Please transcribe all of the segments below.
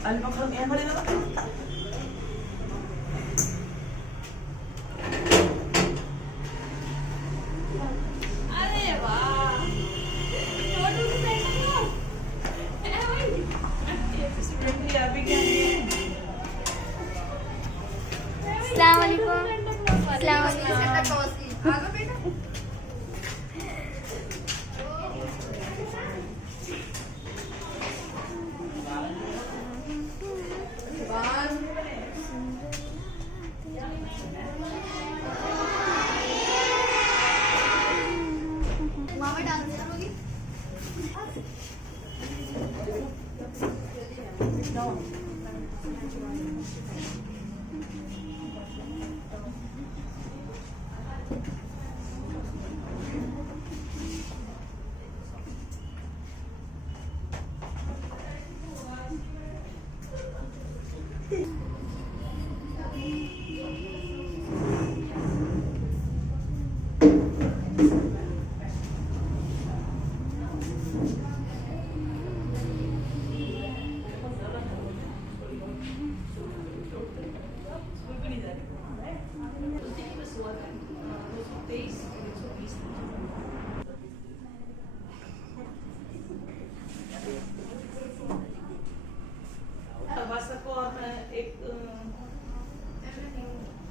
Almakam yan pala naman. अरे वाह छोटू से बैठ लो ए भाई अभी क्या है? अस्सलाम वालेकुम। अस्सलाम वालेकुम।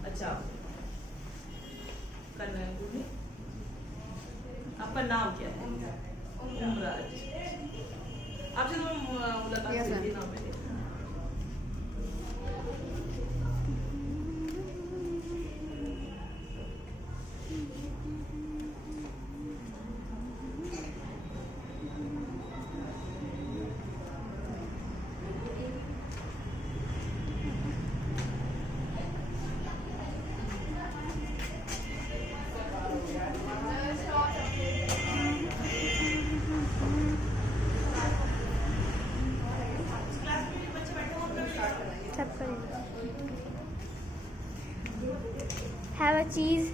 अच्छा आपका नाम क्या है? उमराज। आपसे तो मुलाकात हुई थी ना मेरी। Have a cheese.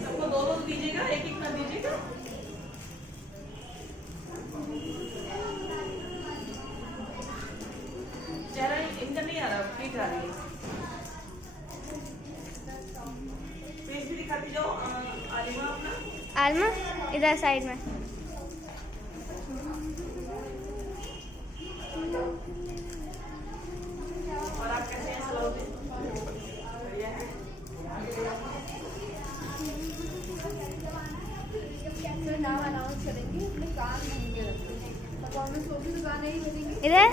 सबको दो दो दीजिएगा, एक एक ना दीजिएगा। चेहरा इनका नहीं आ रहा, पीठ आ रही है। फेस भी दिखाती जाओ आलिमा अपना। आलमा इधर साइड में। और आप कैसे हैं सलाउद्दीन? बढ़िया है। नाम अनाउंस करेंगे अपने कान होंगे रखते परफॉर्मेंस होगी तो गाना ही बजेंगे इधर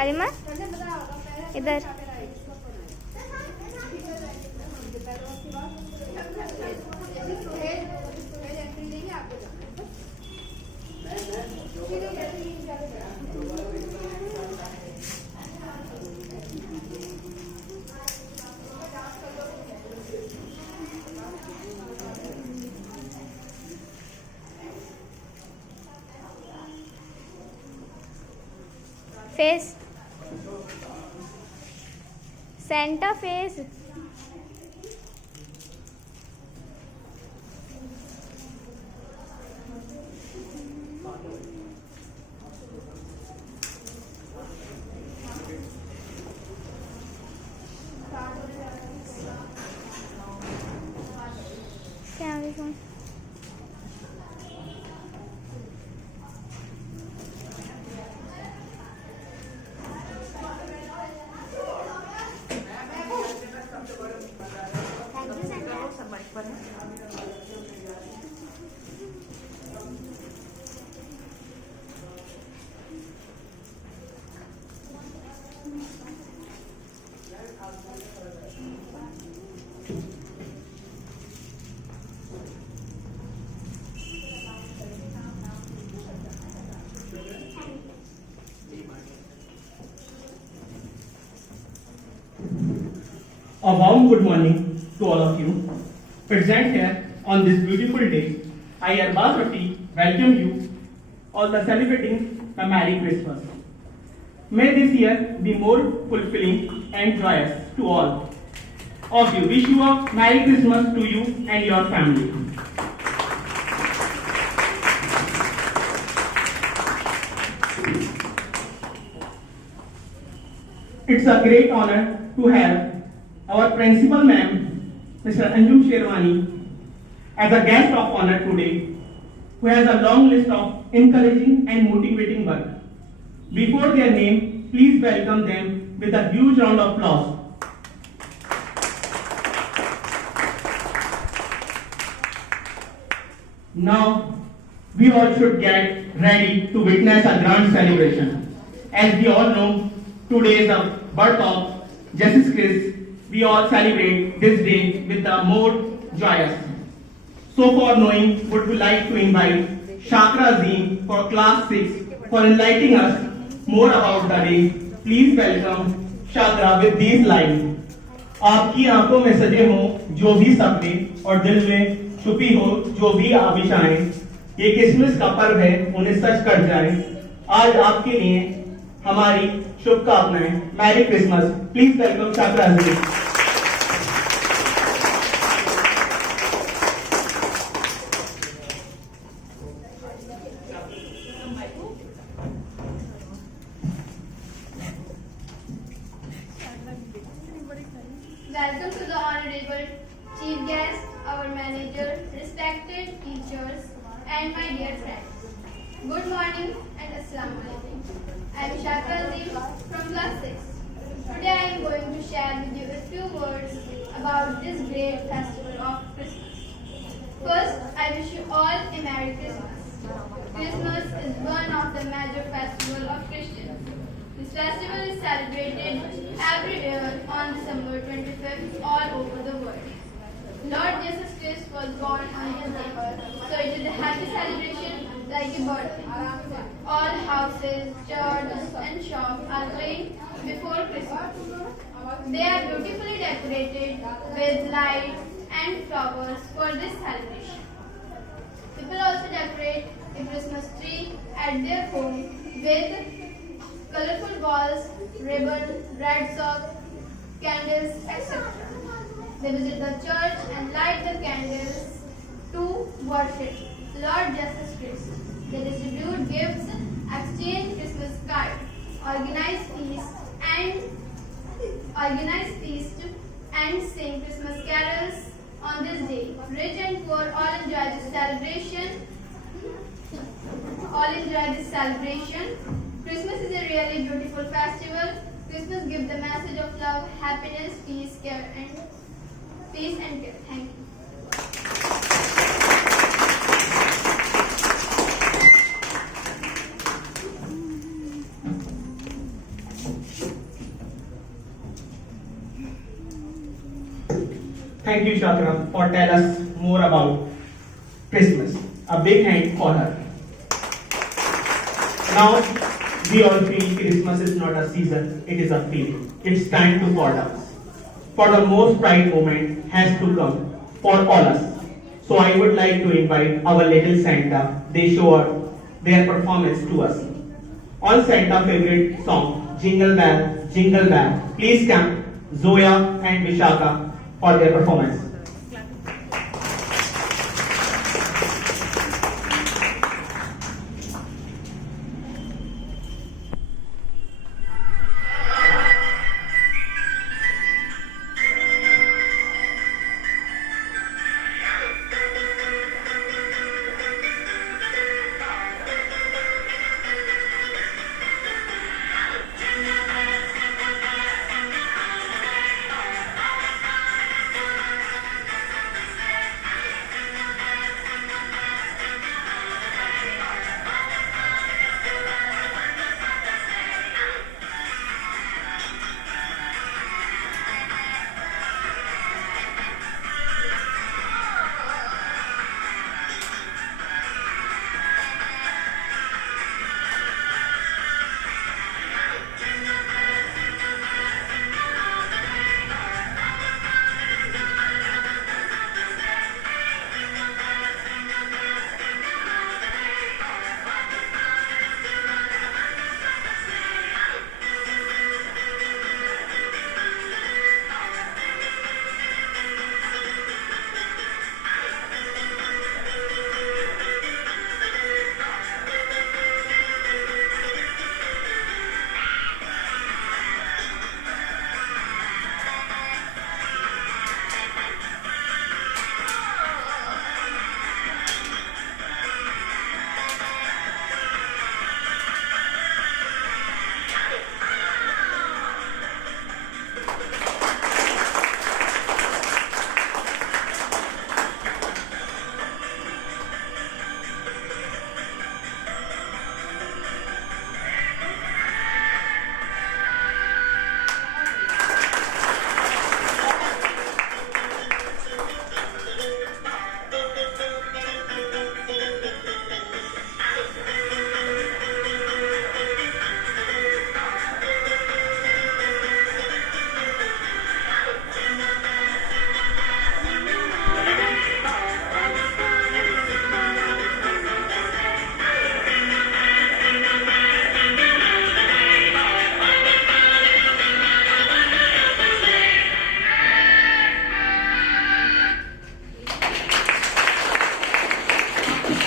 आलिमा इधर। Face centre face. अस्सलाम वालेकुम। A warm good morning to all of you present here on this beautiful day. I, Arbaz Raffi, welcome you all the celebrating the Merry Christmas. May this year be more fulfilling and joyous to all of you. Wish you a Merry Christmas to you and your family. It's a great honor to have our principal ma'am, Mr. Anjum Sherwani, as a guest of honor today, who has a long list of encouraging and motivating work. Before their name, please welcome them with a huge round of applause. Now, we all should get ready to witness a grand celebration. As we all know, today is the birth of Jesus Christ. We all celebrate this day with the more joyous. So for knowing, would we like to invite Shakra Azim for class 6 for enlightening us more about the day. Please welcome Shakra with these lines. आपकी आंखों में सजे हो जो भी सपने और दिल में छुपी हो जो भी आबिशाएं, ये क्रिसमस का पर्व है उन्हें सच कर जाए। आज आपके लिए हमारी शुभकामनाएं। Merry Christmas. Please welcome Shakra ji. Welcome to the honorable chief guest, our manager, respected teachers, and my dear friends. Good morning and Assalamu alaikum. I am Shakra Azim from class 6. Today I am going to share with you a few words about this great festival of Christmas. First, I wish you all a Merry Christmas. Christmas is one of the major festivals of Christians. This festival is celebrated every year on December 25th all over the world. Lord Jesus Christ was born on this day, so it is a happy celebration like a birthday. All houses, churches and shops are clean before Christmas. They are beautifully decorated with lights and flowers for this celebration. People also decorate a Christmas tree at their home with colorful balls, ribbon, red socks, candles, etc. They visit the church and light the candles to worship Lord Jesus Christ. They distribute gifts, exchange Christmas cards, organize feasts and sing Christmas carols on this day. Rich and poor all enjoy this celebration. Christmas is a really beautiful festival. Christmas gives the message of love, happiness, peace, care, and care. Thank you. Thank you, Shakra, for telling us more about Christmas. A big hand for her. Now, we all feel Christmas is not a season, it is a feeling. It's time to fall down. For the most pride moment has to come for all us. So I would like to invite our little Santa. They show their performance to us. On Santa's favorite song, Jingle Bell, Jingle Bell. Please come Zoya and Vishaka for their performance.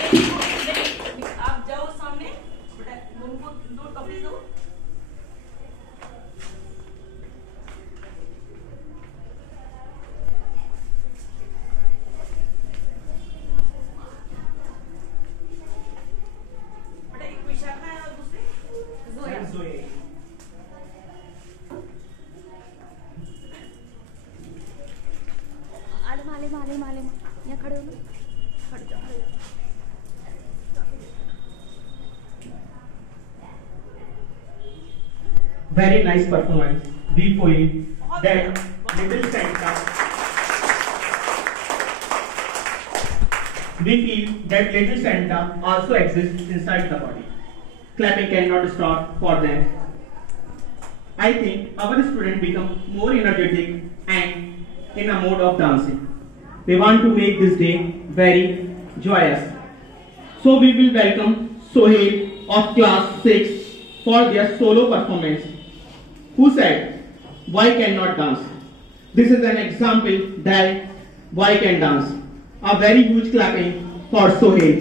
आप जाओ सामने, बेटा उनको दो toffee दो। बेटा एक विशाखा है और दूसरे जोया। माले माले माले यहाँ खड़े हो ना, खड़ जाओ। Very nice performance. We feel that little Santa. We feel that little Santa also exists inside the body. Clapping cannot stop for them. I think our students become more energetic and in a mode of dancing. They want to make this day very joyous. So we will welcome Sohail of class 6 for their solo performance. Who said, "Why cannot dance?" This is an example that why can dance. A very huge clapping for Sohail.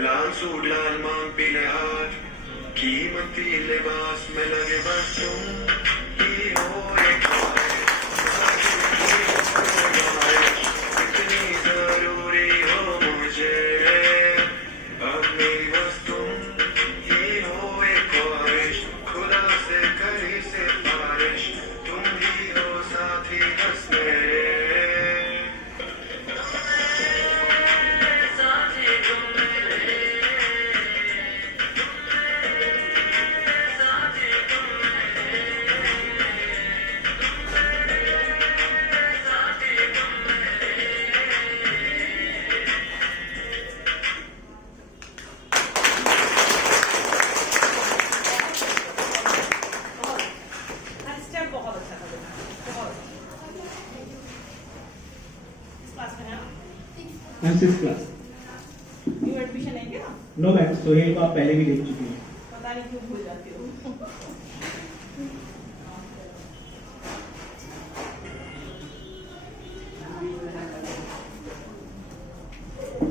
लाल suit लाल मांग पीले हाथ कीमती लिबास में लगे बस तुम ही हो एक इतनी जरूरी हो मुझे अब मेरी बस तुम ही हो एक ख्वाहिश खुदा से कहीं से बारिश तुम ही हो साथी बस मेरे ma'am 6th class. New admission है क्या? नो मैम, सोहेल को आप पहले भी देख चुकी हैं। पता नहीं क्यों भूल जाती हो।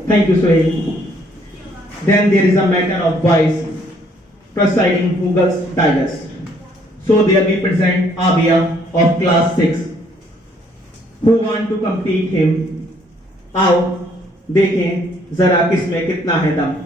Thank you, Sohail. Then there is a matter of boys presiding Mughals Tigers. So there we present Abia of class 6. Who want to compete him? आओ देखें जरा किसमें कितना है दम।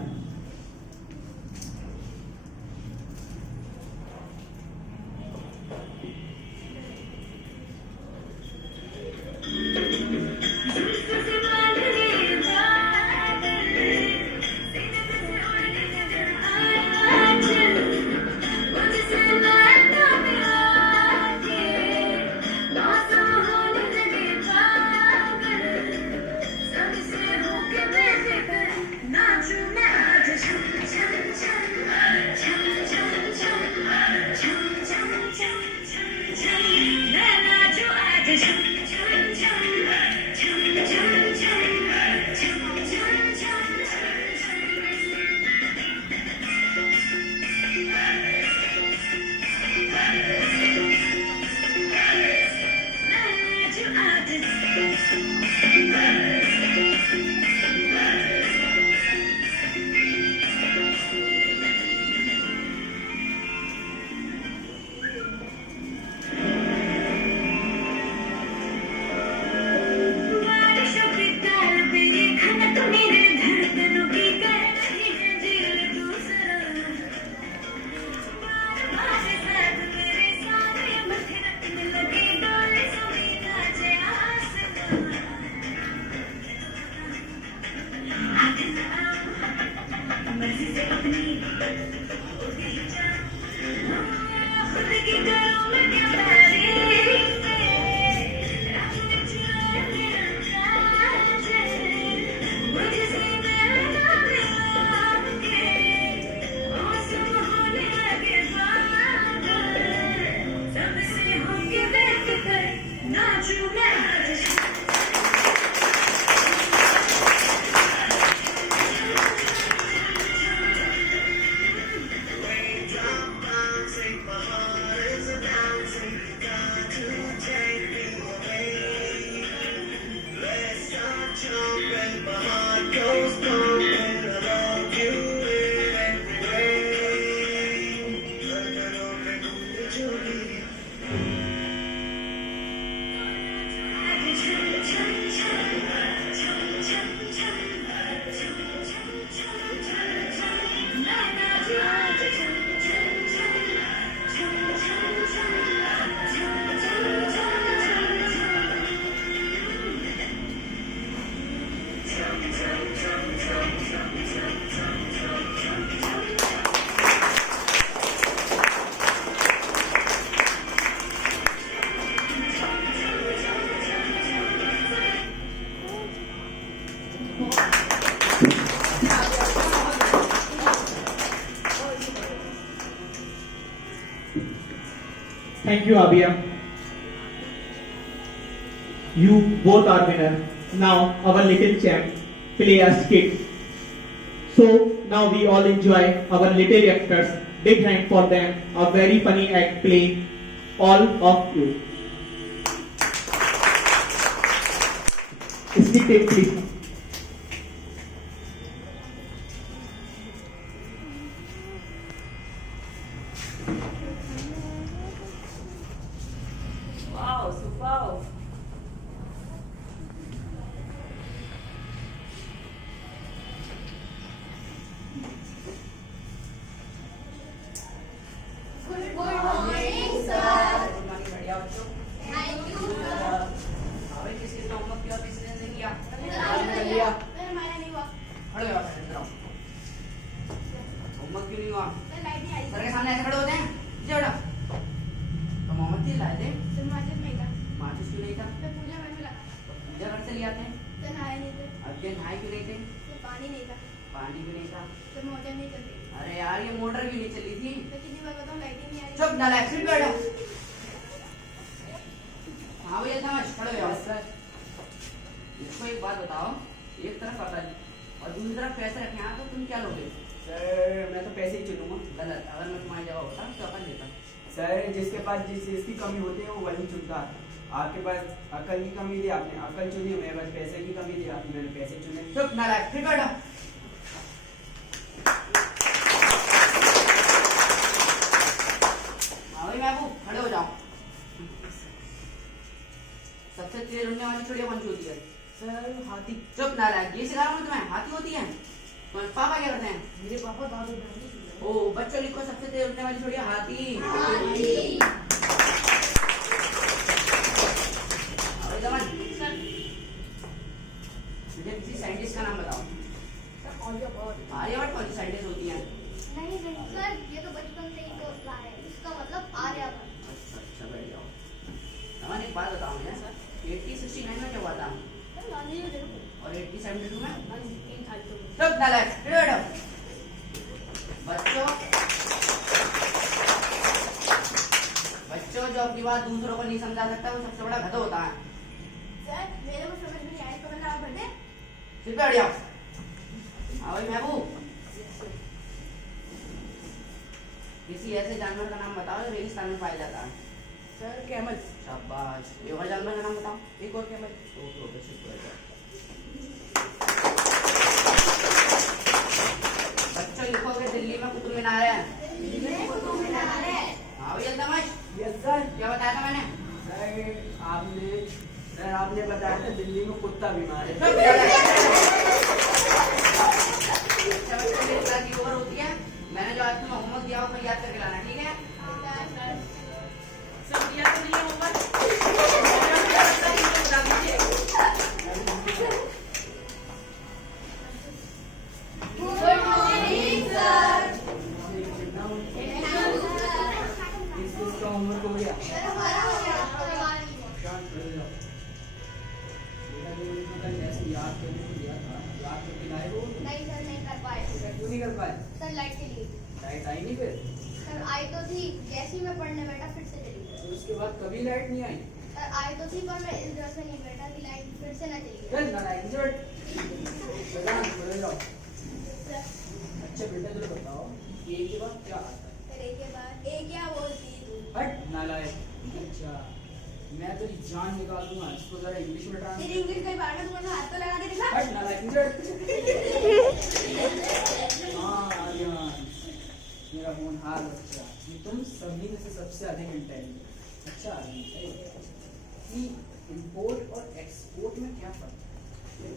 Thank you, Abia. You both are winner. Now our little champ play a skit. So now we all enjoy our little actors. Big hand for them. A very funny act play. All of you. Skit take please. Wow, super. Good morning, sir. बढ़िया बच्चों। Thank you, sir. अबे किसने homework किया किसने नहीं किया? Sir हमारा नहीं हुआ। खड़े हो जाओ, इधर आओ। होमवर्क क्यों नहीं हुआ? सर लाइट नहीं आई। सर के सामने ऐसे खड़े होते हैं? नीचे बैठो। तो मोमबत्ती लाए थे? सर माचिस नहीं था। माचिस क्यों नहीं था? सर पूजा घर में लगा। पूजा घर से ले आते हैं? सर नहाए नहीं थे। अब नहाए क्यों नहीं थे? सर पानी नहीं था। पानी क्यों नहीं था? सर मोटर नहीं चल रही। अरे यार ये मोटर क्यों नहीं चली थी? सर कितनी बार बताऊं लाइट ही नहीं आ रही। चुप नालायक, सीट पे बैठो। हाँ भैया समझ, खड़े हो जाओ। इसको एक बात बताओ, एक तरफ अकल और दूसरी तरफ पैसे रखे हैं, तो तुम क्या लोगे? सर मैं तो पैसे ही चुनूंगा। गलत। अगर मैं तुम्हारी जगह होता तो अकल लेता। सर जिसके पास जिस चीज़ की कमी होती है वो वही चुनता है। आपके पास अकल की कमी थी, आपने अकल चुनी, मेरे पास पैसे की कमी थी, मैंने पैसे चुने। चुप नालायक, फिर बैठो। हाँ भाई महबूब, खड़े हो जाओ। सबसे तेज उड़ने वाली चिड़िया कौन सी होती है? सर हाथी। चुप नालायक, ये सिखा रहा हूँ तुम्हें, हाथी होती है। तुम्हारे पापा क्या करते हैं? मेरे पापा दादू। ओ बच्चों, लिखो सबसे तेज उड़ने वाली चिड़िया हाथी। अरे जवान, मुझे किसी साइंटिस्ट का नाम बताओ। आर्यभट्ट कौन सी साइंटिस्ट होती है? नहीं नहीं सर, ये तो बचपन से ही बोलता है, इसका मतलब आर्यभट्ट। अच्छा बैठ जाओ। जवान एक बात बताओ मुझे, 1869 में क्या हुआ था? और 1872 में? चुप नालायक, फिर बैठो। बच्चों जो अपनी बात दूसरों को नहीं समझा सकता वो सबसे बड़ा गधा होता है। सर मेरे को समझ में नहीं आया, तो मैं पढ़ दे। फिर बैठ जाओ। हाँ भाई महबूब, किसी ऐसे जानवर का नाम बताओ जो रेगिस्तान में पाया जाता है। Sir camel. शाबाश। एक और जानवर का नाम बताओ। एक और कैमल। बच्चों लिखोगे दिल्ली में कुतुब मीनार है। हाँ भैया दमश, यस सर। क्या बताया था मैंने? सर आपने बताया था दिल्ली में कुत्ता बीमार है। अच्छा बच्चों, मेरी क्लास की ओवर होती है। मैंने जो आज तुम्हें होमवर्क दिया वो याद करके लाना, ठीक है? सब किया तो नहीं होगा। बता दीजिए। Good morning sir. इसका होमवर्क हो गया। याद करने को दिया था, याद करके लाए हो? नहीं सर, नहीं कर पाए। क्यों नहीं कर पाए? सर लाइट चली गई। लाइट आई नहीं फिर? सर आई तो थी, जैसे ही मैं पढ़ने बैठा फिर से चली गई। तो उसके बाद कभी लाइट नहीं आई? सर आई तो थी, पर मैं इस डर से नहीं बैठा कि लाइट फिर से ना चली चल गई। ना लाइट से बैठ। चले जाओ। अच्छा बेटा चलो बताओ, ए के बाद क्या आता है? फिर एक के बाद ए क्या बोलती तू? हट नालायक। अच्छा मैं तो जान निकाल दूंगा, इसको जरा इंग्लिश में तेरी ट्रांसलेट। इंग्लिश कहीं बाहर में तुम्हारे हाथ तो लगा दे दिखा। हट नालायक। हाँ आर्यन, मेरा होनहार बच्चा, ये तुम सभी में से सबसे अधिक इंटेलिजेंट। अच्छा आर्यन, कि इंपोर्ट और एक्सपोर्ट में क्या फर्क है?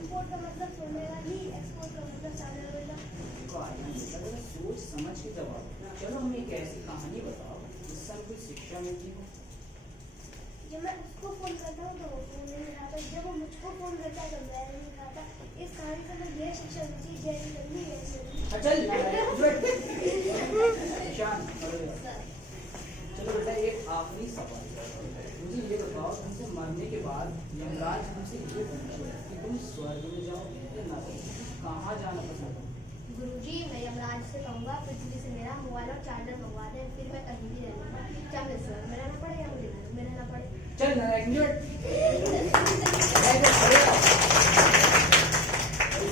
इंपोर्ट का मतलब सोने वाली, एक्सपोर्ट का मतलब सामने वाला। देखो आर्यन बेटा, जरा सोच समझ के जवाब दो। चलो हमें एक ऐसी कहानी बताओ जिससे हमें कोई शिक्षा मिलती हो। जब मैं उसको फोन करता हूँ तो वो फोन नहीं उठाता, जब वो मुझको फोन करता है तो मैं नहीं उठाता। इस कहानी से मैं यह शिक्षा मिलती है, जैसे करनी है। चल ईशान चलो बेटा, एक आखिरी सवाल मुझे ये बताओ, तुमसे मरने के बाद यमराज तुमसे ये पूछे कि तुम स्वर्ग में जाओ या नरक, कहाँ जाना पसंद करो? गुरुजी, मैं यमराज से कहूँगा पृथ्वी से मेरा मोबाइल और चार्जर मंगवा दे, फिर मैं कहीं भी रहूँगा, चाहे मुझे स्वर्ग में रहना पड़े या मुझे नरक में रहना पड़े। चल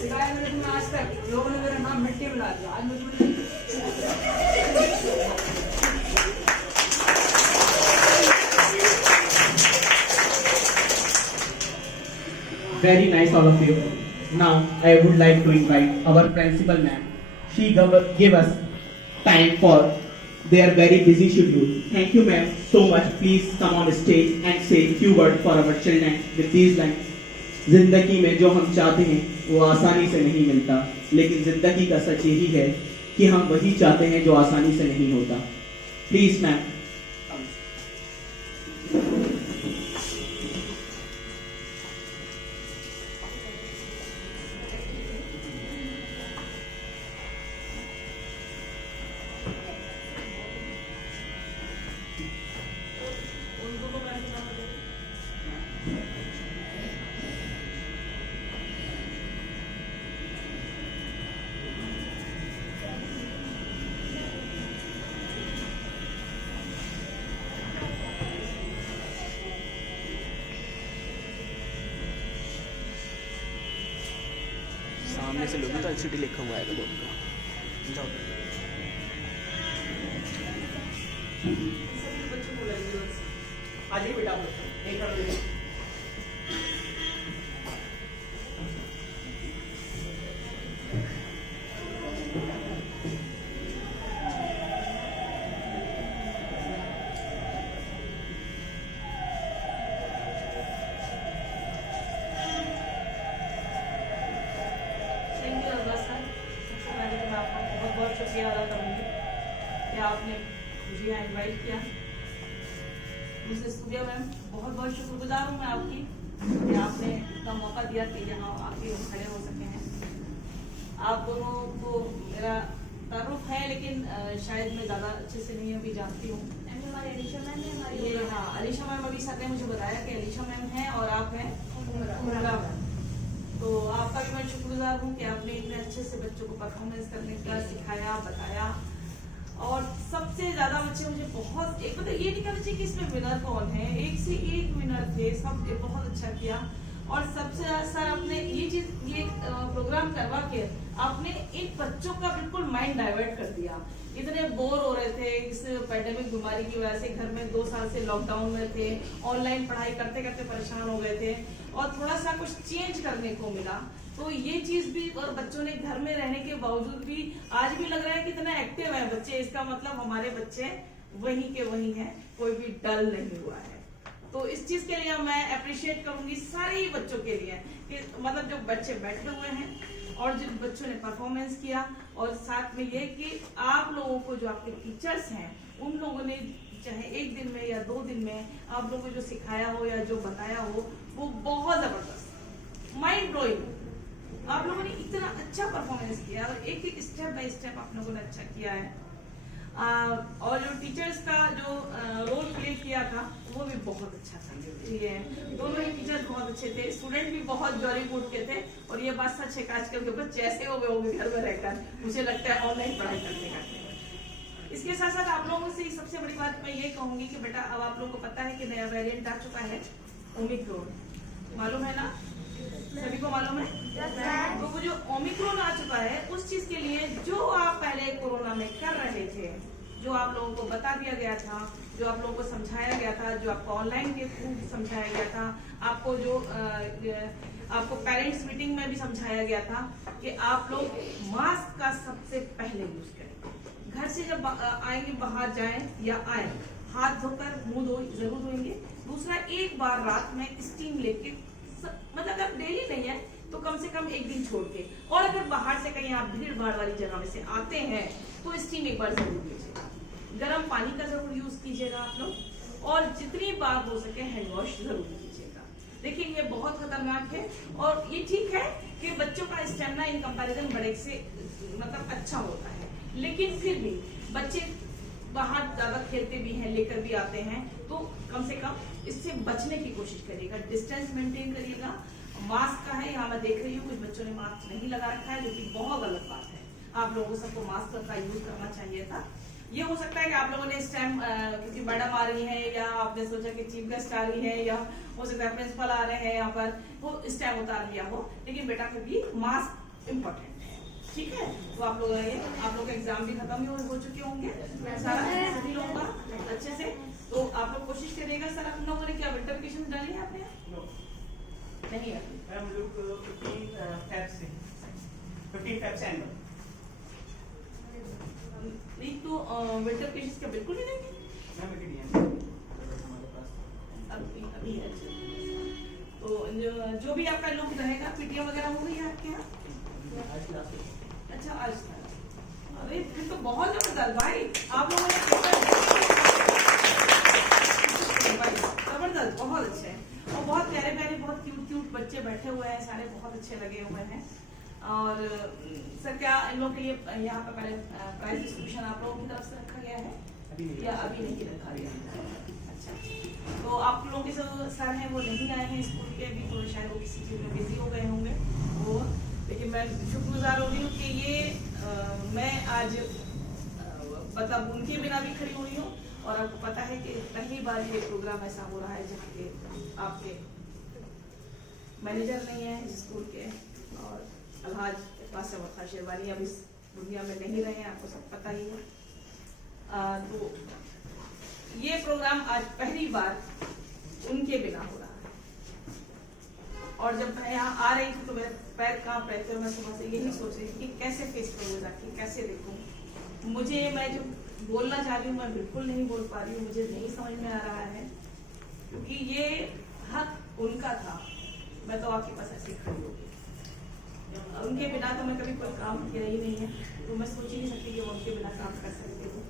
सिखाया मैंने तुम्हें आज तक, लोगों ने मेरा नाम मिट्टी में ला दिया, आज मैं तुम्हें Very nice, all of you. Now, I would like to invite our principal ma'am. She gave us time for their very busy schedule. Thank you, ma'am, so much. Please come on stage and say few words for our children with these lines. जिंदगी में जो हम चाहते हैं वो आसानी से नहीं मिलता, लेकिन जिंदगी का सच यही है कि हम वही चाहते हैं जो आसानी से नहीं होता. Please, ma'am. से लोगी तो एलसीडी लिखा हुआ आएगा बोर्ड का। जाओ बच्चों को लगेगा बस। आ जाइए बेटा आप लोग। एक minute. Thank you Abbas sir. सबसे पहले तो मैं आपका बहुत बहुत शुक्रिया अदा करूँगी कि आपने मुझे यहाँ इनवाइट किया। दूसरे स्टूडियो मैम बहुत बहुत शुक्रगुजार हूँ मैं आपकी कि आपने इतना मौका दिया कि यहाँ आके हम खड़े हो सके हैं। आप दोनों को मेरा तारुफ है लेकिन शायद मैं ज़्यादा अच्छे से नहीं अभी जानती हूँ। हमारी अलीशा मैम है, हमारी ये हाँ अलीशा मैम अभी सर ने मुझे बताया कि अलीशा मैम है और आप हैं उमरा मैम। तो आपका भी मैं शुक्रगुजार हूँ कि आपने इतने अच्छे से बच्चों को परफॉर्मेंस करने का सिखाया बताया। और सबसे ज्यादा बच्चे मुझे बहुत एक मतलब ये नहीं कहना चाहिए कि इसमें विनर कौन है, एक से एक विनर थे, सब बहुत अच्छा किया। और सबसे ज्यादा सर आपने ये प्रोग्राम करवा के आपने इन बच्चों का बिल्कुल माइंड डाइवर्ट कर दिया। इतने बोर हो रहे थे इस पैंडेमिक बीमारी की वजह से, घर में 2 साल से लॉकडाउन में थे, ऑनलाइन पढ़ाई करते करते परेशान हो गए थे और थोड़ा सा कुछ चेंज करने को मिला। तो ये चीज भी और बच्चों ने घर में रहने के बावजूद भी आज भी लग रहा है कि इतना एक्टिव है बच्चे। इसका मतलब हमारे बच्चे वहीं के वहीं हैं, कोई भी डल नहीं हुआ है। तो इस चीज के लिए मैं अप्रिशिएट करूंगी सारे ही बच्चों के लिए कि मतलब जो बच्चे बैठे हुए हैं और जिन बच्चों ने परफॉर्मेंस किया। और साथ में ये कि आप लोगों को जो आपके टीचर्स हैं उन लोगों ने चाहे 1 दिन में या 2 दिन में आप लोगों को जो सिखाया हो या जो बताया हो वो बहुत जबरदस्त माइंड ब्लोइंग। आप लोगों ने इतना अच्छा परफॉर्मेंस किया और एक एक स्टेप बाय स्टेप आप लोगों ने अच्छा किया है। और जो टीचर्स का जो रोल प्ले किया था वो भी बहुत अच्छा था। ये दोनों ही टीचर्स बहुत अच्छे थे, स्टूडेंट भी बहुत जॉली मूड के थे। और ये बात सच है कि आजकल के बच्चे ऐसे हो गए होंगे घर में रहकर, मुझे लगता है ऑनलाइन पढ़ाई करते करते। इसके साथ साथ आप लोगों से सबसे बड़ी बात मैं ये कहूंगी कि बेटा अब आप लोगों को पता है कि नया वेरिएंट आ चुका है ओमिक्रॉन, मालूम है ना? सभी को मालूम है? तो वो जो ओमिक्रॉन आ चुका है उस चीज के लिए जो आप पहले कोरोना में कर रहे थे, जो आप लोगों को बता दिया गया था, जो आप लोगों को समझाया गया था, जो आपको ऑनलाइन के थ्रू समझाया गया था, आपको जो आपको पेरेंट्स मीटिंग में भी समझाया गया था कि आप लोग मास्क का सबसे पहले यूज करें। घर से जब आएंगे बाहर जाएं या आए हाथ धोकर मुंह जरूर धोएंगे। दूसरा एक बार रात में स्टीम लेके मतलब अगर डेली नहीं है तो कम से कम 1 दिन छोड़ के, और अगर बाहर से कहीं आप भीड़ भाड़ वाली जगह में से आते हैं तो स्टीम एक बार जरूर लीजिएगा। गर्म पानी का जरूर यूज कीजिएगा आप लोग, और जितनी बार हो सके हैंड वॉश जरूर कीजिएगा। देखिए ये बहुत खतरनाक है और ये ठीक है कि बच्चों का स्टेमिना इन कंपैरिजन बड़े से मतलब अच्छा होता है, लेकिन फिर भी बच्चे बाहर ज्यादा खेलते भी हैं, लेकर भी आते हैं, तो कम से कम इससे बचने की कोशिश करिएगा, डिस्टेंस मेंटेन करिएगा। मास्क का है, यहाँ मैं देख रही हूँ कुछ बच्चों ने मास्क नहीं लगा रखा है, जो कि बहुत गलत बात है। आप लोगों को सबको मास्क का यूज करना चाहिए था। ये हो सकता है कि आप लोगों ने इस टाइम किसी मैडम आ रही है या आपने सोचा कि चीफ गेस्ट आ रही है या हो सकता है प्रिंसिपल आ रहे हैं यहाँ पर, वो इस टाइम उतार लिया हो, लेकिन बेटा फिर भी मास्क इम्पोर्टेंट है, ठीक है? तो आप लोग आप लोग का एग्जाम भी खत्म हो चुके होंगे सारा सभी लोगों का अच्छे से, तो आप लोग कोशिश करिएगा। सर आप लोगों ने क्या विंटर वेकेशन डाली है आपने? नहीं है हम लोग 15 फैब से एंड नहीं तो विंटर वेकेशन का बिल्कुल नहीं देंगे अभी है। तो जो भी आपका लुक रहेगा, पीटीएम वगैरह हो गई है आपके यहाँ? अच्छा आज था, अरे फिर तो बहुत जबरदस्त भाई, आप लोगों ने जबरदस्त, बहुत अच्छे और बहुत प्यारे प्यारे बहुत क्यूट बच्चे बैठे हुए हैं, सारे बहुत अच्छे लगे हुए हैं। और सर क्या इन लोगों के लिए यहाँ पे पहले प्राइज डिस्ट्रीब्यूशन आप लोगों की तरफ से रखा गया है या अभी नहीं रखा गया? अच्छा, तो आप लोगों के जो सर हैं वो नहीं आए हैं स्कूल के अभी, तो शायद वो किसी चीज में बिजी हो गए होंगे वो, लेकिन मैं शुक्रगुजार हो रही हूँ कि ये मैं आज मतलब उनके बिना भी खड़ी हो रही हूँ। और आपको पता है कि पहली बार ये प्रोग्राम ऐसा हो रहा है जहाँ के आपके मैनेजर नहीं है स्कूल के और अलहाज कासिम और खान शेरवानी अब इस दुनिया में नहीं रहे, आपको सब पता ही है। तो ये प्रोग्राम आज पहली बार उनके बिना हो रहा है। और जब मैं यहाँ आ रही थी तो मेरे पैर कांप रहे थे और मैं सुबह से यही सोच रही थी कि कैसे फेस करूँ जाके, कैसे देखूँ। मैं जो बोलना चाह रही हूँ मैं बिल्कुल नहीं बोल पा रही हूँ, मुझे नहीं समझ में आ रहा है, क्योंकि ये हक उनका था। मैं तो आपके पास ऐसे ही खड़ी होगी, उनके बिना तो मैं कभी कोई काम किया ही नहीं है, तो मैं सोच ही नहीं सकती कि मैं उनके बिना काम कर सकती हूँ।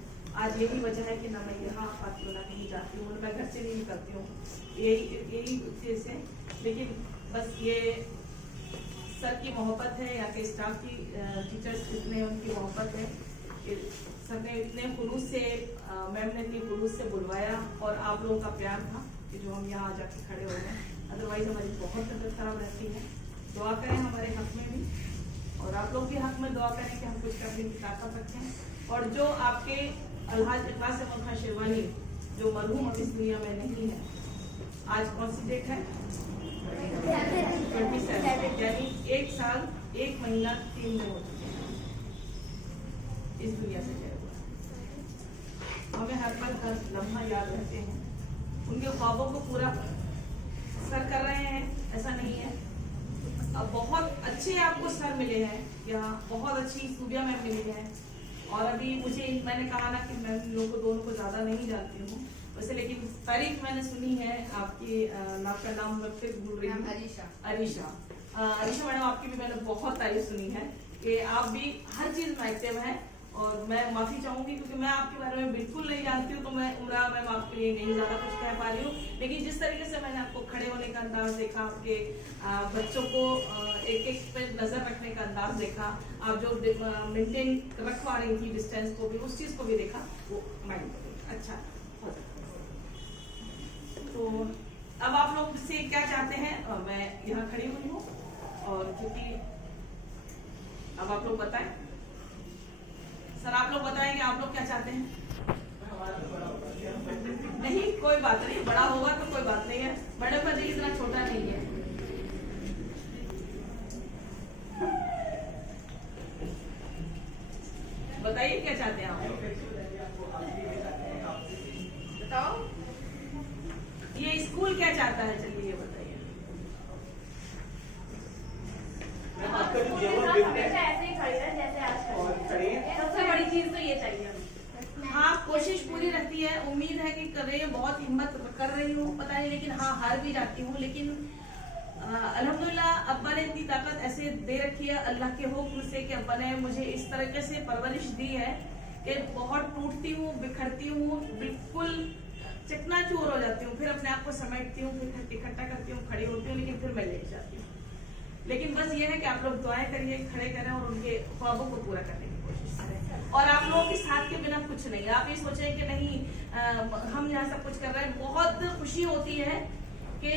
आज यही वजह है कि ना मैं यहाँ आती हूँ ना कहीं जाती हूँ, मैं घर से नहीं निकलती हूँ, यही चीज़ है। लेकिन बस ये सर की मोहब्बत है, यहाँ के स्टाफ की, टीचर्स जितने उनकी मोहब्बत है। सर ने इतने खुलूस से, मैम ने इतनी खुलूस से बुलवाया और आप लोगों का प्यार था कि जो हम यहाँ जाके खड़े हो गए। अदरवाइज हमारी बहुत तबीयत खराब रहती है। दुआ करें हमारे हक में भी, और आप लोग भी हक में दुआ करें कि हम कुछ करने की ताकत रखें। और जो आपके अलहाज कासिम और खान शेरवानी जो मरहूम अब इस दुनिया में नहीं है, आज कौन सी डेट है? 27, यानी 1 साल 1 महीना 3 दिन हो चुके हैं इस दुनिया से गए हुए। हमें हर पल हर लम्हा याद रहते हैं। उनके ख्वाबों को पूरा सर कर रहे हैं, ऐसा नहीं है। अब बहुत अच्छे आपको सर मिले हैं यहाँ, बहुत अच्छी सूबिया मैम मिली है। और अभी मैंने कहा ना कि मैं लोगों को दोनों को ज्यादा नहीं जानती हूँ वैसे, लेकिन तारीफ मैंने सुनी है आपकी, आपका नाम मैं फिर भूल रही हूँ, अरीशा मैडम, आपकी भी मैंने बहुत तारीफ सुनी है कि आप भी हर चीज में एक्टिव हैं। और मैं माफी चाहूंगी क्योंकि मैं आपके बारे में बिल्कुल नहीं जानती हूँ, तो मैं उम्रा मैम आपके लिए नहीं ज्यादा कुछ कह पा रही हूँ। लेकिन जिस तरीके से मैंने आपको खड़े होने का अंदाज देखा, आपके बच्चों को एक एक पे नजर रखने का अंदाज देखा, आप जो मेंटेन रख पा रही थी डिस्टेंस को भी, उस चीज को भी देखा, वो माइंड अच्छा। तो अब आप लोग से क्या चाहते हैं, मैं यहाँ खड़ी हुई हूँ और क्योंकि अब आप लोग बताएं सर, आप लोग बताएंगे आप लोग क्या चाहते हैं? नहीं कोई बात नहीं, बड़ा होगा तो कोई बात नहीं है, बड़े पर दिल इतना छोटा नहीं है। बताइए क्या चाहते हैं आप? बताओ ये स्कूल क्या चाहता है, चलिए ये बताइए। ऐसे ही खड़ी रहे जैसे आज सबसे बड़ी चीज तो ये चाहिए। हाँ, कोशिश पूरी रहती है, उम्मीद है कि कर रही हूँ, बहुत हिम्मत कर रही हूँ, पता नहीं, लेकिन हाँ हार भी जाती हूँ। लेकिन अल्हम्दुलिल्लाह अब्बा ने इतनी ताकत ऐसे दे रखी है अल्लाह के हुक्म से कि अब्बा ने मुझे इस तरीके से परवरिश दी है कि बहुत टूटती हूँ, बिखरती हूँ, बिल्कुल चकनाचूर हो जाती हूँ, फिर अपने आप को समेटती हूँ, फिर इकट्ठा करती हूँ, खड़ी होती हूँ, लेकिन फिर मैं लेट जाती हूँ। लेकिन बस ये है कि आप लोग दुआएं करिए, खड़े करें और उनके ख्वाबों को पूरा करने की कोशिश करें। और आप लोगों के साथ के बिना कुछ नहीं, आप ये सोचें कि नहीं हम यहाँ सब कुछ कर रहे हैं। बहुत खुशी होती है कि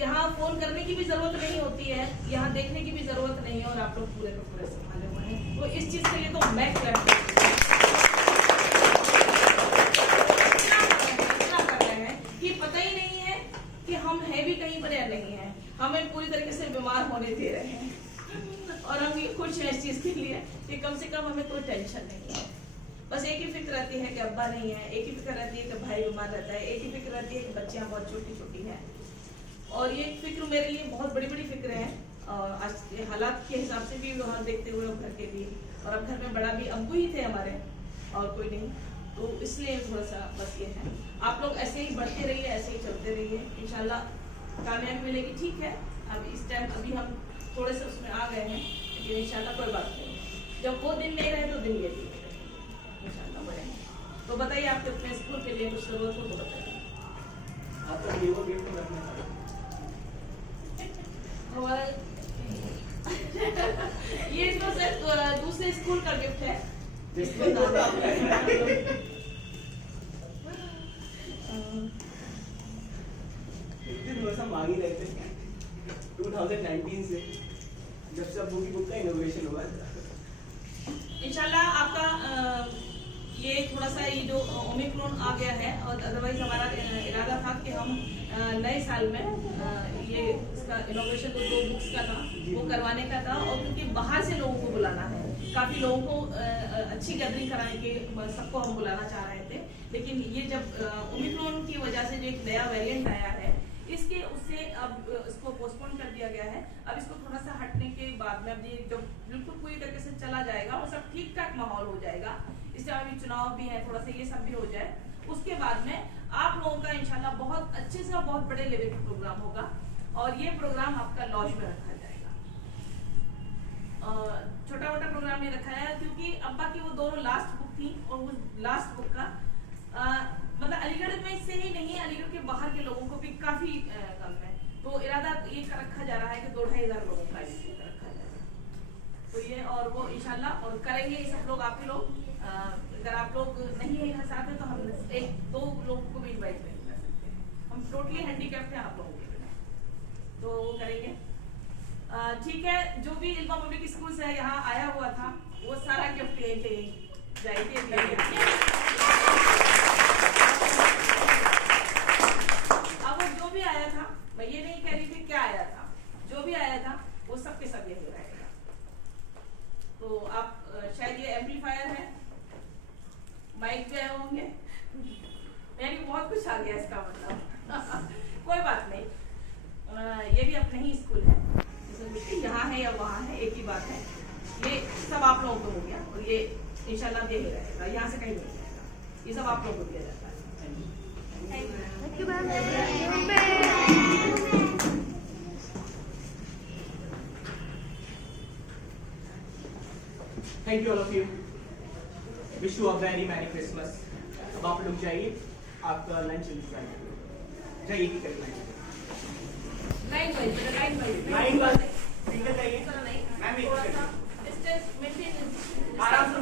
यहाँ फोन करने की भी जरूरत नहीं होती है, यहाँ देखने की भी जरूरत नहीं है, और आप लोग पूरे को पूरे संभाले हुए हैं। तो इस चीज के लिए तो मैं क्लैप कर रहे हैं कि पता ही नहीं है कि हम है भी कहीं पर या नहीं है, हमें पूरी तरीके से बीमार होने दे रहे हैं। और हम ये खुश हैं इस चीज के लिए कि कम से कम हमें कोई टेंशन नहीं है। बस एक ही फिक्र रहती है कि अब्बा नहीं है, एक ही फिक्र रहती है कि भाई बीमार रहता है, एक ही फिक्र रहती है कि बच्चियां बहुत छोटी छोटी हैं। और ये फिक्र मेरे लिए बहुत बड़ी बड़ी फिक्र है, और आज के हालात के हिसाब से भी वहाँ देखते हुए घर के लिए, और अब घर में बड़ा भी अब्बू ही थे हमारे और कोई नहीं, तो इसलिए थोड़ा सा बस ये है। आप लोग ऐसे ही बढ़ते रहिए, ऐसे ही चलते रहिए, इंशाल्लाह कामयाबी मिलेगी। ठीक है, अब इस टाइम अभी हम थोड़े से उसमें आ गए हैं, लेकिन इंशाल्लाह कोई बात नहीं, जब वो दिन नहीं रहे तो दिन ये भी इंशाल्लाह बढ़ेंगे। तो बताइए आपके अपने स्कूल के लिए कुछ जरूरत हो तो बताइए। हमारा ये तो सिर्फ दूसरे स्कूल का गिफ्ट है। मांग ही रहे थे 2019 से, जब से बुक का इनोवेशन हुआ। इंशाल्लाह आपका ये थोड़ा सा ये जो ओमिक्रॉन आ गया है, और अदरवाइज हमारा इरादा था कि हम नए साल में ये इसका इनोवेशन तो 2 बुक्स का था, वो करवाने का था। और क्योंकि बाहर से लोगों को बुलाना है, काफ़ी लोगों को अच्छी गैदरिंग कराने के सबको हम बुलाना चाह रहे थे, लेकिन ये जब ओमिक्रॉन की वजह से जो एक नया वेरिएंट आया है, इसके उससे अब इसको पोस्टपोन कर दिया गया है। अब इसको थोड़ा सा हटने के बाद में अब ये जब बिल्कुल पूरी तरीके से चला जाएगा और सब ठीक ठाक माहौल हो जाएगा, इससे अभी चुनाव भी है, थोड़ा सा ये सब भी हो जाए, उसके बाद में आप लोगों का इंशाल्लाह बहुत अच्छे से और बहुत बड़े लेवल पे प्रोग्राम होगा। और ये प्रोग्राम आपका लॉज में रखा जाएगा। छोटा मोटा प्रोग्राम नहीं रखा है क्योंकि अब्बा की वो दोनों लास्ट बुक थी, और वो लास्ट बुक का मतलब अलीगढ़ में से ही नहीं, अलीगढ़ के बाहर के लोगों को भी काफी कम है, तो इरादा ये रखा जा रहा है कि 2-2,500 लोगों का रखा जाएगा। तो ये और वो इंशाल्लाह और करेंगे ये सब लोग, आप ही लोग। अगर आप लोग नहीं है यहाँ साथ में तो हम 1-2 लोगों को भी इन्वाइट नहीं कर सकते हैं, हम टोटली हैंडीकैप्ड हैं आप लोगों के बिना, तो वो करेंगे। ठीक है, जो भी इल्मा पब्लिक स्कूल से यहाँ आया हुआ था वो सारा गिफ्ट लेके जाएंगे। अब वो जो भी आया था, मैं ये नहीं कह रही थी क्या आया था, जो भी आया था वो सब के सब यही रहेगा। तो आप शायद ये एम्पलीफायर है, माइक पे आए होंगे, यानी बहुत कुछ आ गया इसका मतलब कोई बात नहीं, ये भी अपने ही स्कूल है, यहाँ है या वहाँ है एक ही बात है, ये सब आप लोगों को हो गया और ये इंशाल्लाह दे ही रहेगा, यहाँ से कहीं नहीं जाएगा, ये सब आप लोगों को दिया जाता है। Thank you, ma'am. Thank you all of you. Wish you a very merry Christmas. अब आप लोग जाइए, आपका लंच इंतजार करिए, जाइए की करना है। 9 बजे सिंगल जाइए मैम, एक थोड़ा सा डिस्टेंस मेंटेन, आराम से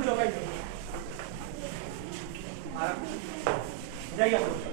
जाइए आप लोग।